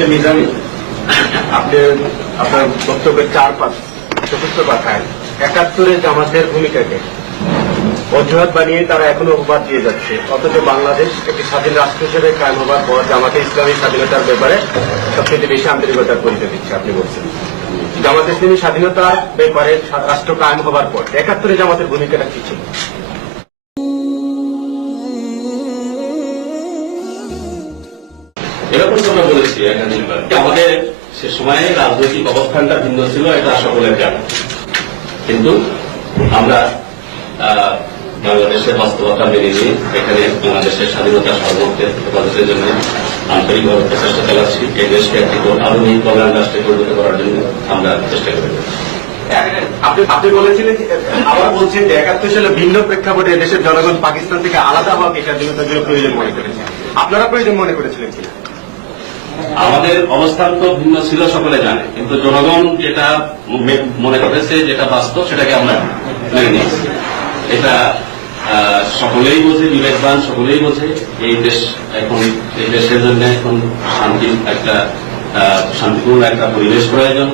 Mister Nizami, আপনার বক্তব্যের 4-5 চতুর্থ কথায় 71-এ জামাতের ভূমিকাকে অজুহাত বানিয়ে তারা এখনো অপবাদ দিয়ে যাচ্ছে, অথচ বাংলাদেশ একটি স্বাধীন রাষ্ট্র হিসেবে কায়েম হবার পর জামাতে ইসলামী স্বাধীনতার ব্যাপারে সবচেয়ে বেশি আন্তরিকতার পরিচয় দিচ্ছে। আপনি বলছেন জামাতে ইসলামী স্বাধীনতার ব্যাপারে রাষ্ট্র কায়েম হবার পর 71-এ জামাতের ভূমিকাটা কি ছিল? এরকম আমরা বলেছি একাধিকবার, আমাদের সে সময়ে রাজনৈতিক অবস্থানটা ভিন্ন ছিল, এটা সকলের জানা। কিন্তু আমরা বাংলাদেশের বাস্তবতা মেনে নিয়ে এখানে বাংলাদেশের স্বাধীনতা সার্বভৌমত্বের হেফাজতের জন্য আন্তরিকভাবে প্রচেষ্টা চালাচ্ছি। এই দেশকে একটি আধুনিক কল্যাণ রাষ্ট্রে পরিণত করার জন্য আমরা চেষ্টা করে যাচ্ছি। আপনি বলেছিলেন, আবার বলছেন যে 71 সালে ভিন্ন প্রেক্ষাপটে দেশের জনগণ পাকিস্তান থেকে আলাদা হওয়া এই স্বাধীনতার জন্য প্রয়োজন মনে করেছে। আপনারা প্রয়োজন মনে করেছিলেন কিনা? আমাদের অবস্থান তো ভিন্ন ছিল, সকলে জানে, কিন্তু জনগণ যেটা মনে করেছে, যেটা বাস্তব, সেটাকে আমরা মেনে নিয়েছি। এটা সকলেই বোঝে, বিবেকবান সকলেই বোঝে। এই দেশ এখন, এই দেশের জন্য এখন শান্তিপূর্ণ একটা পরিবেশ প্রয়োজন।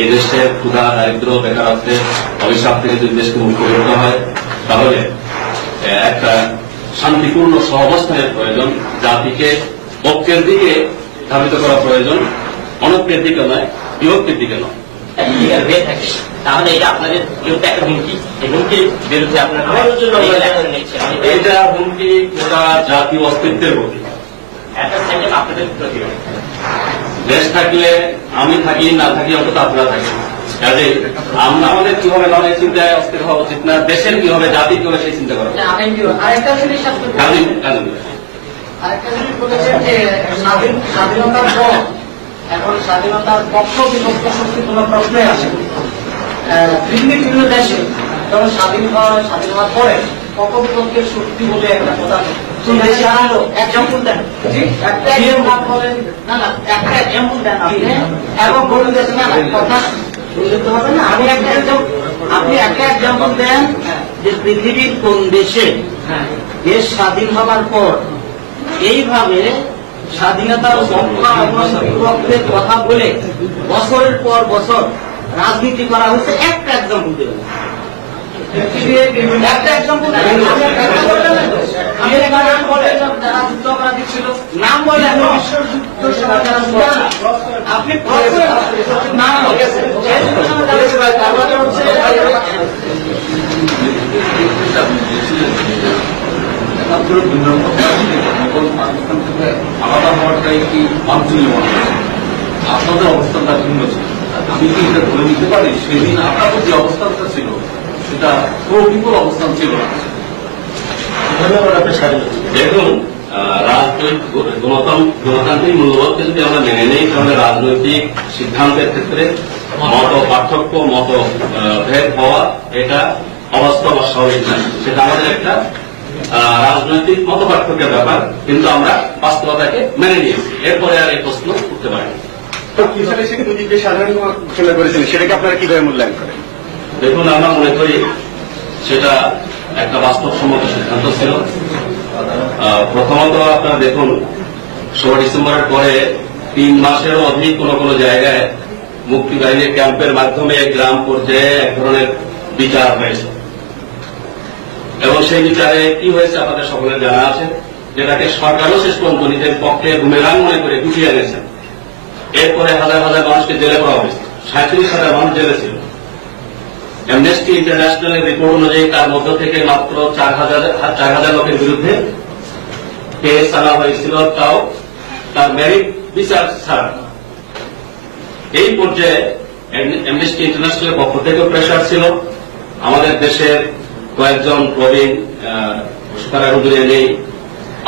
এই দেশের ক্ষুধা, দারিদ্র, বেকারত্বের অভিশাপ থেকে যদি দেশকে মুক্ত করতে হয়, তাহলে একটা শান্তিপূর্ণ সহাবস্থানের প্রয়োজন। জাতিকে ঐক্যের দিকে ধাবিত করা প্রয়োজন, অনৈক্যের দিকে নয়, বিভক্তির দিকে নয়। তাহলে এটা আপনাদের বিরুদ্ধে একটা হুমকি, এই হুমকির বিরুদ্ধে আপনারা এটা হুমকি গোটা জাতীয় অস্তিত্বের প্রতি। আপনাদের প্রতি দেশ থাকলে আমি থাকি, না থাকি অন্তত আপনারা থাকি। কাজে আমরা আমাদের কিভাবে নয় চিন্তায় অস্থির হওয়া উচিত না, দেশের কি হবে, জাতি কি হবে সেই চিন্তা করা। আরেকটা জিনিস বলেছেন যে স্বাধীনতার পর এখন স্বাধীনতার পক্ষ বিপক্ষ শক্তি কোন প্রশ্নই আসে বিভিন্ন দেশে যখন স্বাধীন হওয়ার পরে পক্ষ বিপক্ষের শক্তি বলে একটা কথা এক্সাম্পল দেন, একটা এক্সাম্পল দেন আপনি এবং বলে দিয়েছেন না কথা বুঝতে হবে না। আপনি একটা এক্সাম্পল দেন যে পৃথিবীর কোন দেশে দেশ স্বাধীন হওয়ার পর এইভাবে স্বাধীনতার পক্ষ এবং বিপক্ষের কথা বলে বছরের পর বছর রাজনীতি করা হয়েছে। একটা এক্সাম্পল দেবেন, একটা এক্সাম্পল যারা যুদ্ধ অপরাধী ছিল নাম বলে আপনি নাম পাকিস্তান থেকে আলাদা হওয়াটাই কি বাঞ্ছনীয় মনে হয়? আপনাদের অবস্থানটা ভিন্ন ছিল। আমি কি এটা ধরে নিতে পারি সেদিন আপনাদের যে অবস্থানটা ছিল সেটা বিপুল অবস্থান ছিল না? দেখুন, গণতান্ত্রিক মূল্যবোধকে যদি আমরা মেনে নেই, তাহলে রাজনৈতিক সিদ্ধান্তের ক্ষেত্রে মত পার্থক্য, মত ভেদ হওয়া এটা অবাস্তব, অস্বাভাবিক নয়। সেটা আমাদের একটা রাজনৈতিক মত পার্থক্যের ব্যাপার, কিন্তু আমরা বাস্তবতাকে মেনে নিয়েছি। এরপরে আর এই প্রশ্ন উঠতে পারি। সাধারণ ঘোষণা করেছেন, সেটাকে আপনারা কিভাবে মূল্যায়ন করেন? দেখুন, আমরা মনে করি সেটা একটা বাস্তবসম্মত সিদ্ধান্ত ছিল। প্রথমত আপনারা দেখুন, 16 ডিসেম্বরের পরে 3 মাসেরও অধিক কোন কোন জায়গায় মুক্তিবাহিনীর ক্যাম্পের মাধ্যমে গ্রাম পর্যায়ে এক ধরনের বিচার হয়েছে, এবং সেই বিচারে কি হয়েছে আপনাদের সকলের জানা আছে, যেটাকে সরকারও শেষ পর্যন্ত নিজের পক্ষে বুমেরাং মনে করে গুটিয়ে এনেছেন। এরপরে হাজার হাজার মানুষকে জেলে করা হয়েছে, 37,000 মানুষ জেলে ছিল। অ্যামনেস্টি ইন্টারন্যাশনালের রিপোর্ট অনুযায়ী তার মধ্য থেকে মাত্র 4,000 লোকের বিরুদ্ধে কেস আনা হয়েছিল, তাও তার মেরিট বিচার ছাড়া। এই পর্যায়ে অ্যামনেস্টি ইন্টারন্যাশনালের পক্ষ থেকেও প্রেশার ছিল। আমাদের দেশের কয়েকজন প্রবীণ সুতারা হুজুরে নেই,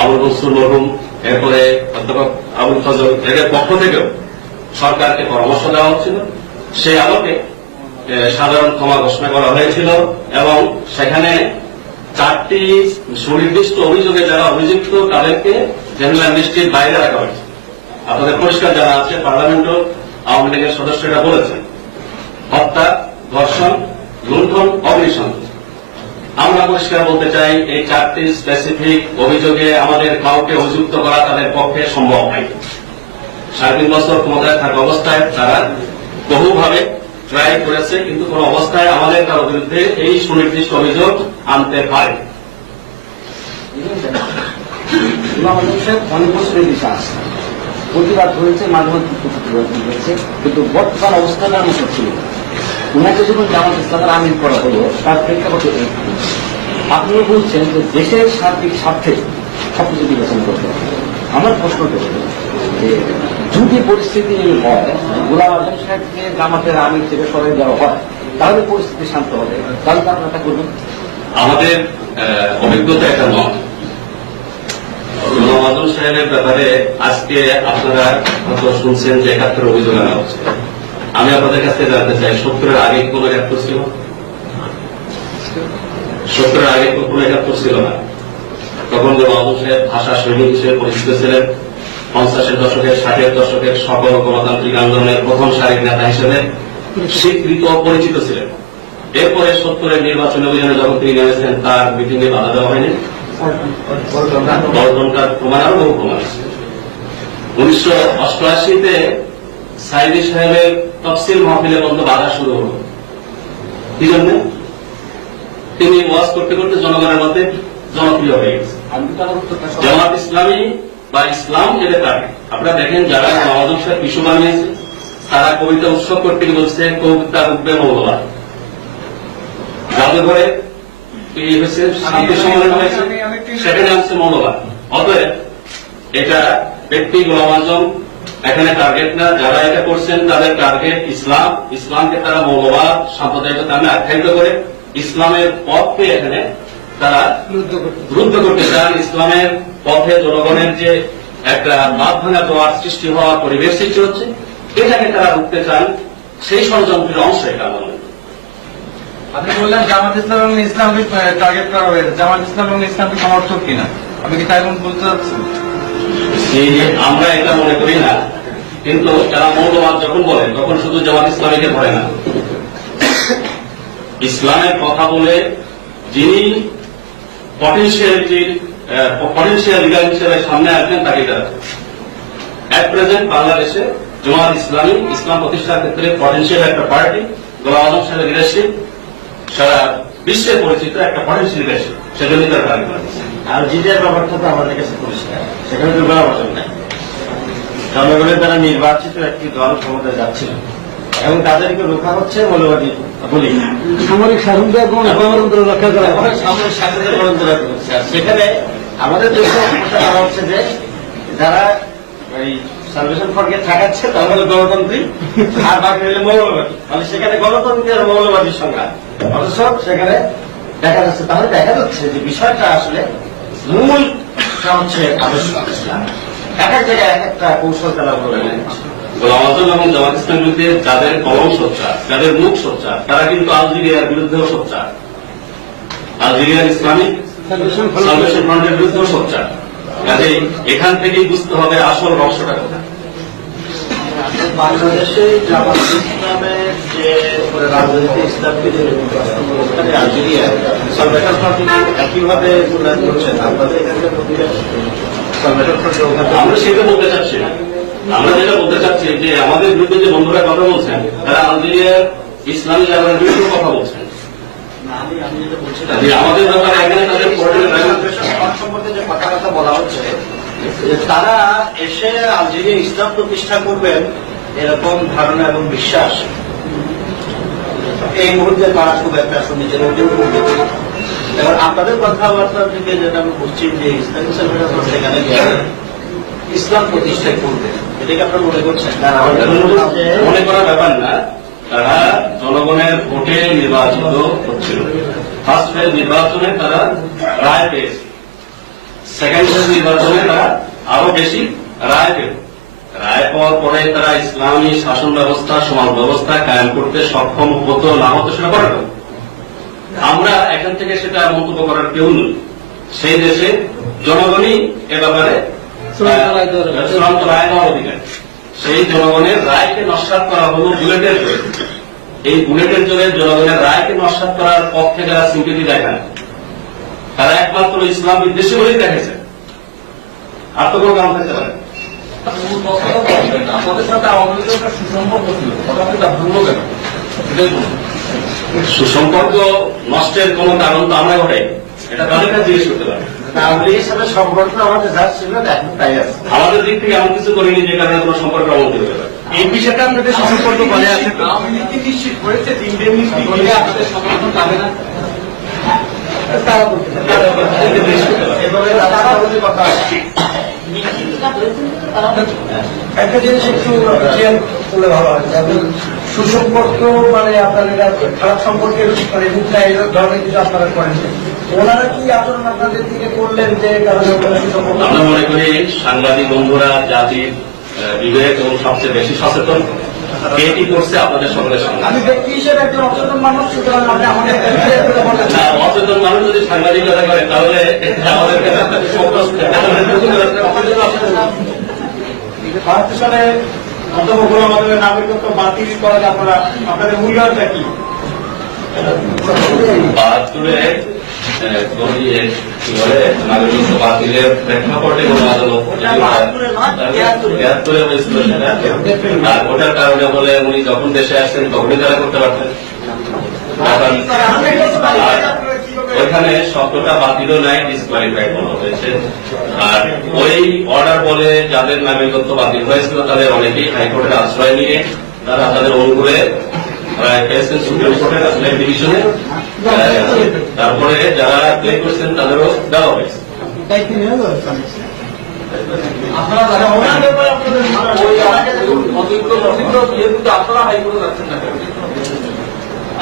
আবুল মনসুর মরহুম, এরপরে অধ্যাপক আবুল ফজল, এদের পক্ষ থেকেও সরকারকে পরামর্শ দেওয়া হচ্ছিল। সেই আলোকে সাধারণ ক্ষমা ঘোষণা করা হয়েছিল, এবং সেখানে 4টি সুনির্দিষ্ট অভিযোগে যারা অভিযুক্ত তাদেরকে জেনারেল অ্যামনেস্টির বাইরে রাখা হয়েছে। আপনাদের পরিষ্কার জানা আছে, পার্লামেন্টও আওয়ামী লীগের সদস্যরা বলেছেন, হত্যা, ধর্ষণ, লুণ্ঠন, অগ্নিসংযোগ। আমরা পরিষ্কার বলতে চাই, এই 4টি স্পেসিফিক অভিযোগে আমাদের কাউকে অভিযুক্ত করা তাদের পক্ষে সম্ভব নয়। 3.5 বছর ক্ষমতায় থাকা অবস্থায় তারা বহুভাবে ট্রাই করেছে, কিন্তু কোন অবস্থায় আমাদের কারো বিরুদ্ধে এই সুনির্দিষ্ট অভিযোগ আনতে পারে। অনেক বছরের বিষয় আছে, প্রতিবাদ হয়েছে, মাঝে মধ্যে প্রতিবাদ হয়েছে, কিন্তু বর্তমান অবস্থাটা আমি ছিল উনাকে যখন জামাত ইসলামের আমির করা হলো তার প্রেক্ষাপটে আপনি বলছেন যে দেশের সার্বিক স্বার্থে সবকিছু বিবেচনা করতে হবে। আমার প্রশ্নটা হল যে যদি পরিস্থিতি হয় গোলাম আজম সাহেবকে জামাতের আমির থেকে সরাই দেওয়া হয় তাহলে পরিস্থিতি শান্ত হবে, তাহলে তো আপনারা করবেন। আমাদের অভিজ্ঞতা এটা নয়। গোলাম আজম সাহেবের ব্যাপারে আজকে আপনারা হয়তো শুনছেন যে 71 অভিযোগ আনা হচ্ছে। আমি আপনাদের কাছে জানতে চাই 70-এর আগে কোন 71 ছিল? 70-এর আগে কোন 71 ছিল না। তখন গোলাম আজম সাহেব ভাষা সৈনিক হিসেবে পরিচিত ছিলেন। 50-এর দশকের 60-এর দশকের সকল গণতান্ত্রিক আন্দোলনের প্রথম সারির নেতা হিসেবে স্বীকৃত পরিচিত ছিলেন। এরপরে 70-এর নির্বাচনী অভিযানে যখন তিনি নেমেছেন তার মিটিং এ বাধা দেওয়া হয়নি। 10 ঘন্টার প্রমাণ আরো বহু প্রমাণ আছে। 1988-তে সাইদি সাহেবের তফসিল মাহফিলে বন্ধ বাধা শুরু হল। কি জন্য? তিনি ওয়াজ করতে করতে জনগণের মধ্যে জনপ্রিয় হয়ে গেছে। জামাত ইসলামী বা ইসলাম যেটা তাকে আপনারা দেখেন যারা নওয়াজ সাহেব ইস্যু বানিয়েছে তারা কবিতা উৎসব করতে বলছে কবিতা উঠবে মৌলবাদ। জাদুঘরে শান্তি সম্মেলন হয়েছে, সেখানে আসছে মৌলবাদ। অতএব এটা ব্যক্তি গোলাম আজম এখানে টার্গেট না, যারা এটা করছেন তাদের টার্গেট ইসলাম। ইসলামকে তারা মৌলবাদ সাম্প্রদায়িকতা নামে আখ্যায়িত করে ইসলামের পথকে এখানে তারা রুদ্ধ করতে চান। ইসলামের পথে জনগণের যে একটা বাদ ভাঙা দোয়ার সৃষ্টি হওয়ার পরিবেশ সৃষ্টি হচ্ছে, এটাকে তারা রুখতে চান। সেই ষড়যন্ত্রের অংশ এটা আমাদের। আপনি বললেন জামাত ইসলাম এবং ইসলামকে টার্গেট করা হয়েছে, জামাত ইসলাম এবং ইসলামকে সমর্থক কিনা, আপনি কি তাই বলতে চাচ্ছেন? আমরা এটা মনে করি না, কিন্তু যারা মৌলবাদ যখন বলেন তখন শুধু জামাত ইসলামীকে ধরে না, ইসলামের কথা বলে যিনি পটেনশিয়াল লিডার হিসেবে সামনে আসবেন তাকে তারা এট প্রেজেন্ট বাংলাদেশে জামাত ইসলামী ইসলাম প্রতিষ্ঠার ক্ষেত্রে পটেনশিয়াল একটা পার্টি। গোলাম আজম সাহেবের লিডারশিপ সারা বিশ্বে পরিচিত একটা পটেনশিয়াল লিডারশিপ, সেজন্যই তারা টার্গেট করেছে। আর জিদের ব্যাপারটা তো আমাদের কাছে পরিষ্কার, সেখানে তো গোলাম আজম নাই। জনগণের দ্বারা নির্বাচিত একটি দল ক্ষমতায় যাচ্ছিল এবং তাদেরকে রোখা হচ্ছে মৌলবাদী বলি সামরিক শাসন গণতন্ত্র রক্ষা করা সামরিক শাসনের গণতন্ত্র রক্ষা করছে। আর সেখানে আমাদের দেশে অবস্থা করা হচ্ছে যে যারা এই সালভেশন ফ্রন্টকে ঠেকাচ্ছে তারা হলো গণতন্ত্রী, আর বাকি হলে মৌলবাদী। মানে সেখানে গণতন্ত্রী আর মৌলবাদীর সংখ্যা, অথচ সেখানে দেখা যাচ্ছে, তাহলে দেখা যাচ্ছে যে বিষয়টা আসলে মূল হচ্ছে আদর্শ ইসলাম। এক এক জায়গায় এক একটা কৌশল তারা বলে গোলাম আজম এবং জামাত ইসলামের বিরুদ্ধে যাদের কলম সোচ্চার, যাদের মুখ সোচ্চার, তারা কিন্তু আলজেরিয়ার বিরুদ্ধেও সোচ্চার, আলজেরিয়ার ইসলামিক সালভেশন ফ্রন্টের বিরুদ্ধেও সোচ্চার। কাজে এখান থেকেই বুঝতে হবে আসল রহস্যটা কোথায়। বাংলাদেশে জামাত ইসলামের যে রাজনীতি ইসলামকে যে ওখানে আলজেরিয়া সালভেশন ফ্রন্ট একইভাবে মূল্যায়ন করছেন আপনাদের এখানকার প্রতিবেশ সালভেশন ফ্রন্টের ওখানে। আমরা সেটা বলতে চাচ্ছি না, আমরা যেটা বলতে চাচ্ছি যে আমাদের বিরুদ্ধে যে বন্ধুরা কথা বলছেন তারা আলজেরিয়ার ইসলামী জামাতের বিরুদ্ধে কথা বলছেন। আমি যেটা বলছিলাম যে আমাদের ব্যাপারে এখানে তাদের সম্পর্কে যে কথাবার্তা বলা হচ্ছে যে তারা এসে আলজেরিয়া ইসলাম প্রতিষ্ঠা করবেন এরকম ধারণা এবং বিশ্বাস এই মুহূর্তে তারা খুব একটা নিজের মধ্যে করতে। এবার আপনাদের কথাবার্তা থেকে যেটা আমি বুঝছি যে ইসলামিক সালভেশন সেখানে গিয়ে ইসলাম প্রতিষ্ঠা করবে, এটাকে আপনারা মনে করছেন? মনে করার ব্যাপার না, তারা জনগণের ভোটে নির্বাচিত হচ্ছিল। ফার্স্ট ফেজ নির্বাচনে তারা রায় পেয়েছে, সেকেন্ড ফেজ নির্বাচনে তারা আরো বেশি রায় পেল। রায় পাওয়ার পরে তারা ইসলামী শাসন ব্যবস্থা, সমাজ ব্যবস্থা কায়েম করতে সক্ষম হতো না হতো সেটা পরে। আমরা এখান থেকে সেটা মন্তব্য করার কেউ নই। সেই দেশে জনগণই এ ব্যাপারে চূড়ান্ত রায় দেওয়ার অধিকার। সেই জনগণের রায়কে নস্যাৎ করা হল বুলেটের জোরে। এই বুলেটের জোরে জনগণের রায়কে নস্যাৎ করার পক্ষে যারা স্বীকৃতি দেখান তারা একমাত্র ইসলাম বিদ্বেষী বলেই দেখেছে, আর তো কোনো কারণ থাকতে পারে। মূল কথাটা বলবেন না। আপনাদের সাথে আওয়ামী লীগের একটা সুসম্পর্ক ছিল, হঠাৎ এটা ভাঙলো কেন? এটাই বলুন। সুসম্পর্ক নষ্টের কোনো কারণ তো আমরা ঘটাই, এটা তাদের কাছে জিজ্ঞেস করতে পারি। আওয়ামী লীগের সাথে সম্পর্ক আমাদের যা ছিল এখন তাই আছে। আমাদের দিক থেকে এমন কিছু করিনি যে কারণে কোনো সম্পর্ক অবনতি হতে পারে। এই বিষয়টা আপনাদের সুসম্পর্ক বজায় আছে তো? আওয়ামী লীগ কি নিশ্চিত হয়েছে যে ইন্ডেমনিটি দিলে আপনাদের সমর্থন পাবে না? তারা বলতে এভাবে তারা বলে কথা আছে। একটা জিনিস একটু ক্লিয়ার করলে ভালো হয়, যেমন সুসম্পর্ক মানে আপনারা খারাপ সম্পর্কের মানে রূপ নেয় এই ধরনের কিছু আপনারা করেন। ওনারা কি আচরণ আপনাদের দিকে করলেন যে কারণে ওনারা সুসম্পর্ক? আমরা মনে করি সাংবাদিক বন্ধুরা জাতির বিবেক এবং সবচেয়ে বেশি সচেতন, কে কি করছে আপনাদের সকলের সঙ্গে। আমি ব্যক্তি হিসেবে একজন অচেতন মানুষ, সুতরাং আপনি আমাদের clear করে বলেন। না, অচেতন মানুষ যদি সাংবাদিকতা করে তাহলে আমাদেরকে বাহাত্তর সালে অন্তর্ভুক্ত আমাদের নাগরিকত্ব বাতিল করা আপনারা আপনাদের মূল্যায়নটা কি? 72-এ কি বলে নাগরিকত্ব বাতিলের প্রেক্ষাপটে কোনো আদালত 72-এ হয়েছিল সেটা। আর ওটার কারণে বলে উনি যখন দেশে আসছেন তখনই তারা করতে পারতেন। ওইখানে শব্দটা বাতিলও নাই, ডিসকোয়ালিফাইড বলা হয়েছে। আর ওই অর্ডার বলে যাদের নাগরিকত্ব বাতিল হয়েছিল তাদের অনেকেই হাইকোর্টের আশ্রয় নিয়ে তারা তাদের অনুকূলে সুপ্রিম কোর্টের আপিল ডিভিশনে, তারপরে যারা ক্লেম করছেন তাদেরও দেওয়া হয়েছে। আপনারা আপনারা হাইকোর্টে যাচ্ছেন না কেন?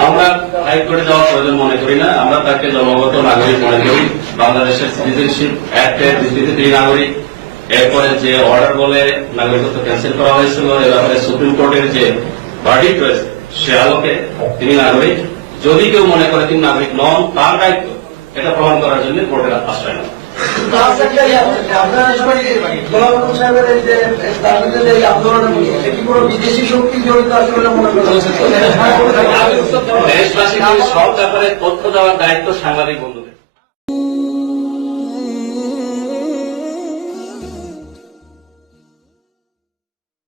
আমরা হাইকোর্টে যাওয়ার প্রয়োজন মনে করি না। আমরা তাকে জনগত নাগরিক মনে করি। বাংলাদেশের সিটিজেনশিপ অ্যাক্টের ভিত্তিতে তিনি নাগরিক। এরপরে যে অর্ডার বলে নাগরিকত্ব ক্যান্সেল করা হয়েছিল এ ব্যাপারে সুপ্রিম কোর্টের যে ভার্ডিক্ট রয়েছে সে আলোকে তিনি নাগরিক। যদি কেউ মনে করে তিনি নাগরিক নন, তার দায়িত্ব এটা প্রমাণ করার জন্য কোর্টের আশ্রয় নেওয়া। বিদেশি শক্তি জড়িত আসলে মনে করেন? দেশবাসীকে সব ব্যাপারে তথ্য দেওয়ার দায়িত্ব সাংবাদিক বন্ধুদের।